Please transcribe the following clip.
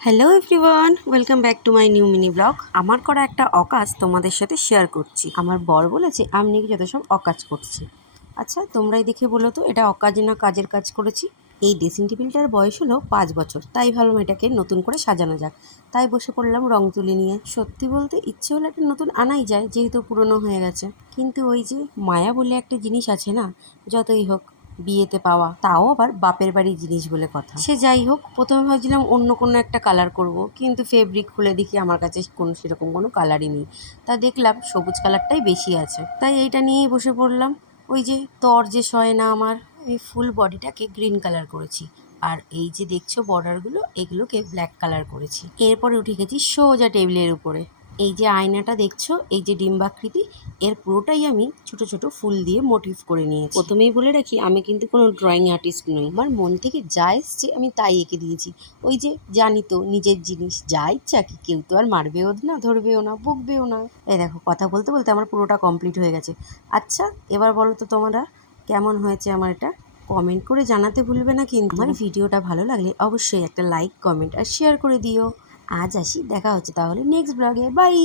Hello everyone, welcome back to my new mini blog. আমার করা একটা অকাজ তোমাদের সাথে শেয়ার করছি। আমার বর বলেছে আমি নাকি যত সব অকাজ করছি। আচ্ছা, তোমরাই দেখে বলো তো এটা অকাজ না কাজের কাজ করেছি। এই ড্রেসিং টেবিলটার বয়স হলো 5 বছর, তাই ভাবলাম এটাকে নতুন করে সাজানো যাক। তাই বসে পড়লাম রং তুলি নিয়ে। সত্যি বলতে ইচ্ছে হলে একটা নতুন আনাই যায়, যেহেতু পুরনো হয়ে গেছে। কিন্তু ওই যে মায়া বলে একটা জিনিস আছে না, যতই হোক বিয়েতে পাওয়া, তাও আবার বাপের বাড়ির জিনিস বলে কথা। সে যাই হোক, প্রথমে ভাবছিলাম অন্য কোনো একটা কালার করব, কিন্তু ফেব্রিক খুলে দেখি আমার কাছে সেরকম কোনো কালারই নেই। তা দেখলাম সবুজ কালারটাই বেশি আছে, তাই এইটা নিয়েই বসে পড়লাম। ওই যে তর যে সয় না আমার, আমি ফুল বডিটাকে গ্রিন কালার করেছি। আর এই যে দেখছো বর্ডারগুলো, এগুলোকে ব্ল্যাক কালার করেছি। এরপরে উঠে গেছি সোজা টেবিলের উপরে। এই যে আয়নাটা দেখছো, এই যে ডিম্বাকৃতি, এর পুরোটাই আমি ছোট ছোট ফুল দিয়ে মোটিভ করে নিয়েছি। প্রথমেই বলে রাখি, আমি কিন্তু কোনো ড্রয়িং আর্টিস্ট নই। আমার মন থেকে যা এসছে আমি তাই এঁকে দিয়েছি। ওই যে জানি তো, নিজের জিনিস যা ইচ্ছা কি, কেউ তো আর মারবেও না, ধরবেও না, বকবেও না। এই দেখো, কথা বলতে বলতে আমার পুরোটা কমপ্লিট হয়ে গেছে। আচ্ছা, এবার বলো তো তোমরা কেমন হয়েছে আমার এটা। কমেন্ট করে জানাতে ভুলবে না কিন্তু। আমার ভিডিওটা ভালো লাগলে অবশ্যই একটা লাইক, কমেন্ট আর শেয়ার করে দিও। আজ আসি, দেখা হচ্ছে তাহলে নেক্সট ব্লগে। বাই।